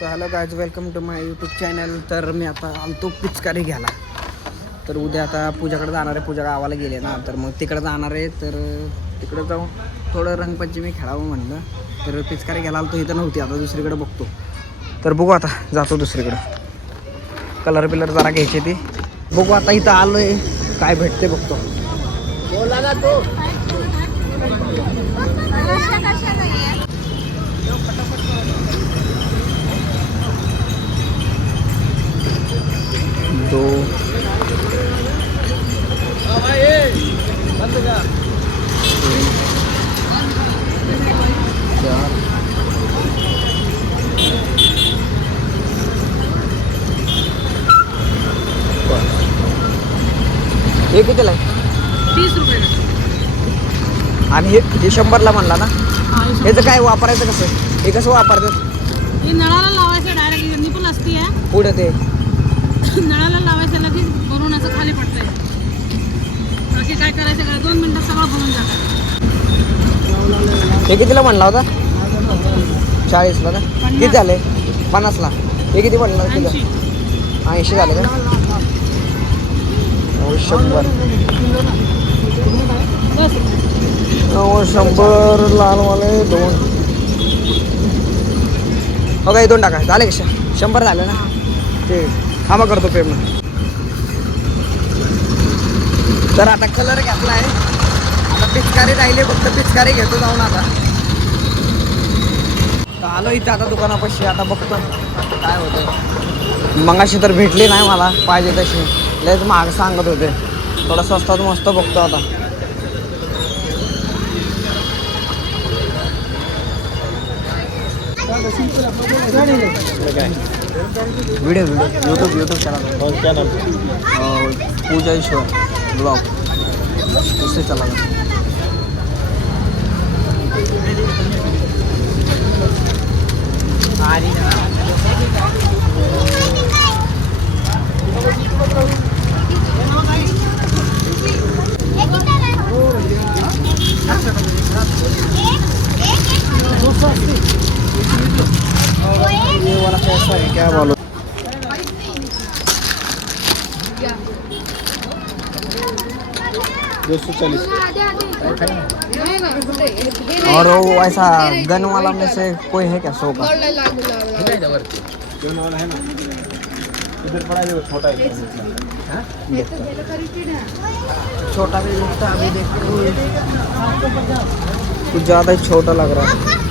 तर hello guys, welcome to my YouTube channel. तर मी आता आलतो पिचकारी घ्यायला. तर उद्या आता पूजाकडे जाणार आहे. पूजा गावाला गेले ना, तर मग तिकडे जाणार आहे. तर तिकडे जाऊन थोडं रंगपंचमी खेळावं म्हणलं. तर पिचकारी घ्यायला आलतो, इथं नव्हती, आता दुसरीकडे बघतो. तर बघू, आता जातो दुसरीकडं. कलर बिलर जरा घ्यायची ती. बघू आता इथं आलो आहे, काय भेटते बघतो. बोला ना तो. दो चार हे कितीला आहे? 30 रुपये. आणि हे 100ला म्हणला ना. ह्याचं काय वापरायचं कसं? हे कसं वापरतात? हे नळाला लावायचं डायरेक्ट, निपूल असते आहे पुढे ते नळाला लावायचं, लगेच भरून असं खाली पडतंय. बाकी काय करायचं का 2 मिनिटात सगळं भरून जातं. हे कितीला म्हणला होता? 40ला ना. किती झाले? 50ला. हे किती म्हणला? 80 झाले का? 100 100 लालवाले 2. हो का, 2 टाका. झाले का? 100 झाले ना. ते थांबा, करतो पेमेंट. तर आता कलर घेतला आहे. आता पिचकारी राहिली, फक्त पिचकारी घेतो जाऊन. आता आलो इथं आता दुकानापाशी. आता बघतो काय होतं. मगाशी तर भेटली नाही मला पाहिजे तशी, लयच महाग सांगत होते. थोडं स्वस्तात मस्त बघतो आता. व्हिडिओ यूट्यूब चॅनल पूजा ईश्वर ब्लॉग उससे चला गया. ये वाला कैसा है, क्या बोलो? और वो ऐसा गन वाला में से कोई है क्या 100 का? छोटा भी मिलता है अभी, देखते कुछ ज़्यादा ही छोटा लग रहा है.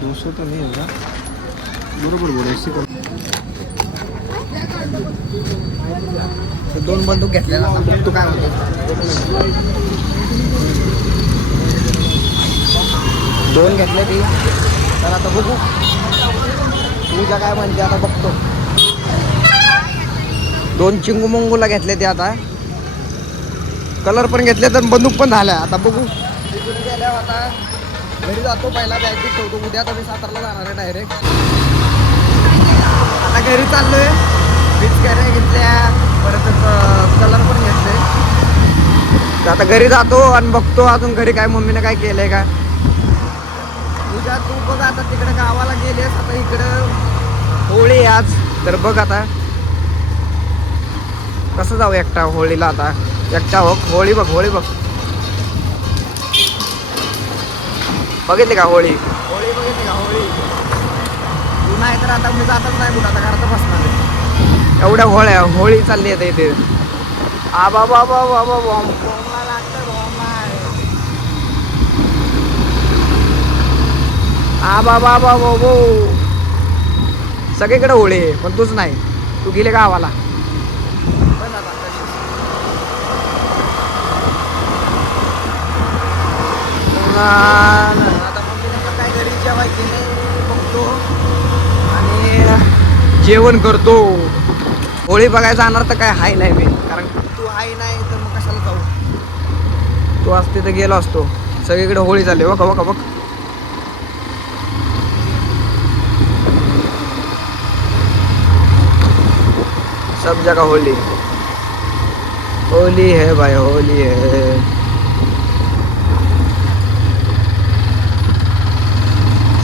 दोस्तों तो नहीं होगा, बरोबर बोला. इससे तर 2 बंदूक घेतल्या ना. तू काय म्हणतो? 2 घेतले ती. तर आता बघू पूजा काय म्हणते, आता बघतो. 2 चिंगू मंगूला घेतले ते. आता कलर पण घेतले, तर बंदूक पण झाल्या. आता बघू तिकडे गेल्यावर आता घरी जातो. पहिला बॅगेत ठेवतो. उद्या तर मी सातारला जाणार आहे डायरेक्ट. आता घरी चाललोय. पिचकाऱ्या घेतल्या, परत कलर पण घेतले. तर आता घरी जातो आणि बघतो अजून घरी काय मम्मीने काय केलंय का. तुझ्या तू बघ आता तिकडे गावाला गेलेस, आता इकडं होळी आज. तर बघ आता कसं जाऊ एकटा होळीला. आता एकटा हो. होळी बघ, होळी बघ. बघितली का होळी? होळी बघितली का होळी? तू नाही तर आता मी जातच नाही कुठं, आता घरात बसणार आहे. एवढ्या होळ्या होळी चालली आहे इथे. आबा बाबा बाबा बॉम्ब लागतं. आबा बाबा बाबो, सगळीकडे होळी आहे, पण तूच नाही. तू गेले गावाला. आता मम्मीला काय घरी जेवायचे बघतो आणि जेवण करतो. होळी बघायला जाणार तर काय हाय नाही मी, कारण तू हाय नाही तर मग कशाला जाऊ. तू असते तर गेलो असतो. सगळीकडे होळी झाली बघ बघ बघ. सब जगह होली होली है भाई होली है.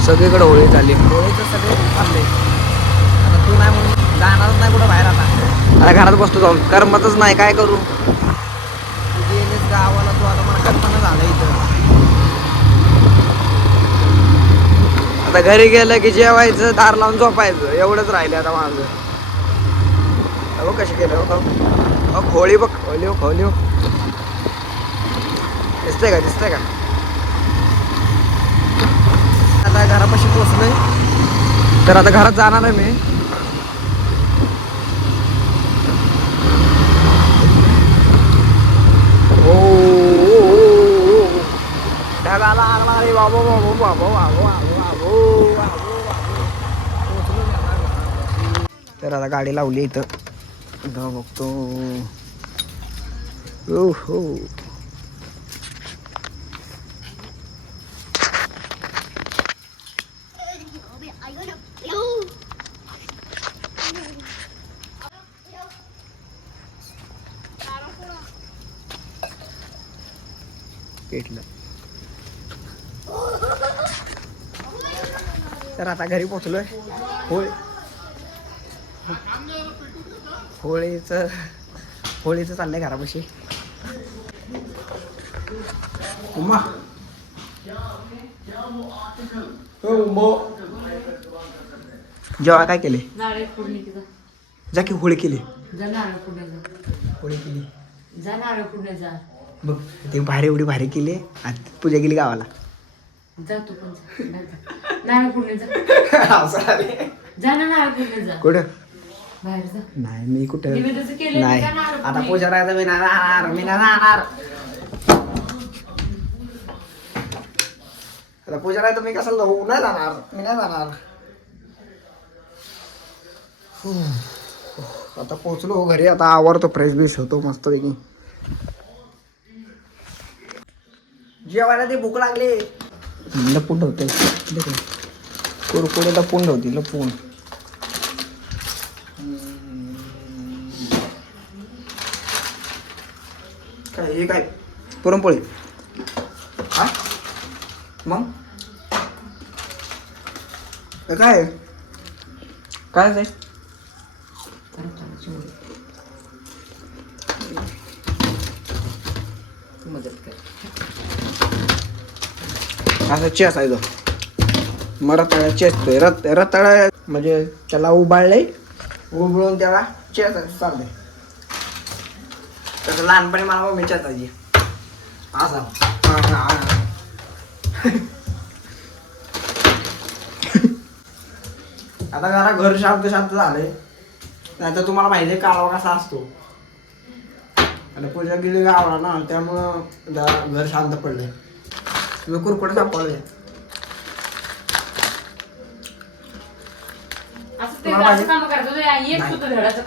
सगळीकडे होळी झाली. होळीचं सगळे चाललंय. आता तू नाही म्हणून जाणारच नाही कुठं बाहेर. आता घरात बसतो जाऊन, करमतच नाही काय करू. तू गेलीस गावाला, तू आता मला करमना झालं इथं. आता घरी गेलं की जेवायचं, दार लावून झोपायचं, एवढंच राहिलं आता माझं. हो कशी केलं हो होळी बघ. होळी हो होळी हो. दिसतंय का दिसतंय का. आता घरापाशी पोचलोय, तर आता घरात जाणार आहे मी. ओ ढगाला लागला रे बाबा बाबा बाबा बाबा बाबा. तर आता गाडी लावली इथं, बघतो. हो पेटलं. तर आता घरी पोचलोय. होळीचं चाललंय घरापाशी. उम्मा जेव्हा काय केले जा की होळी केली. होळी केली बघ. ते भारी एवढी भारी केली. आता पूजा केली गावाला. कुठं नाही मी कुठं नाही. आता पूजा राहायचं मी नाही जाणार. आता पूजा राहायचं मी कसं जाऊ. नाही जाणार मी नाही जाणार. आता पोचलो घरी. आता आवरतो, फ्रेश बिश होतो मस्तपैकी. जेवायला ते भूक लागली. लपून ठेवते कुरकुरे, लपून ठेवते लपून. काय हे काय पुरणपोळी हा मग काय काय आहे. असा चेस आहे तो. मग रताळा चेसतोय. रताळा म्हणजे त्याला उबाळले, उबळून त्याला चेस चाललंय. तसं लहानपणी मला मम्मी चेसायची असा. आता जरा घर शांत झालंय. नाही तर तुम्हाला माहिती आहे कालवा कसा असतो. आणि पूजा गेली गावाला ना, त्यामुळं जरा घर शांत पडलंय. तुम्ही कुरकुडे सापडले.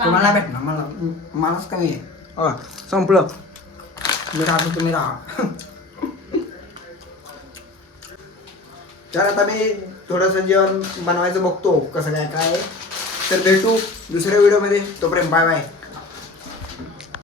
तुम्हाला भेटणार मलाच कमी आहे. संपलं. मी राहतो तुम्ही राहा. तर आता मी थोडंसं जेवण बनवायचं बघतो कसं काय काय. तर भेटू दुसऱ्या व्हिडिओमध्ये. तोपर्यंत बाय बाय.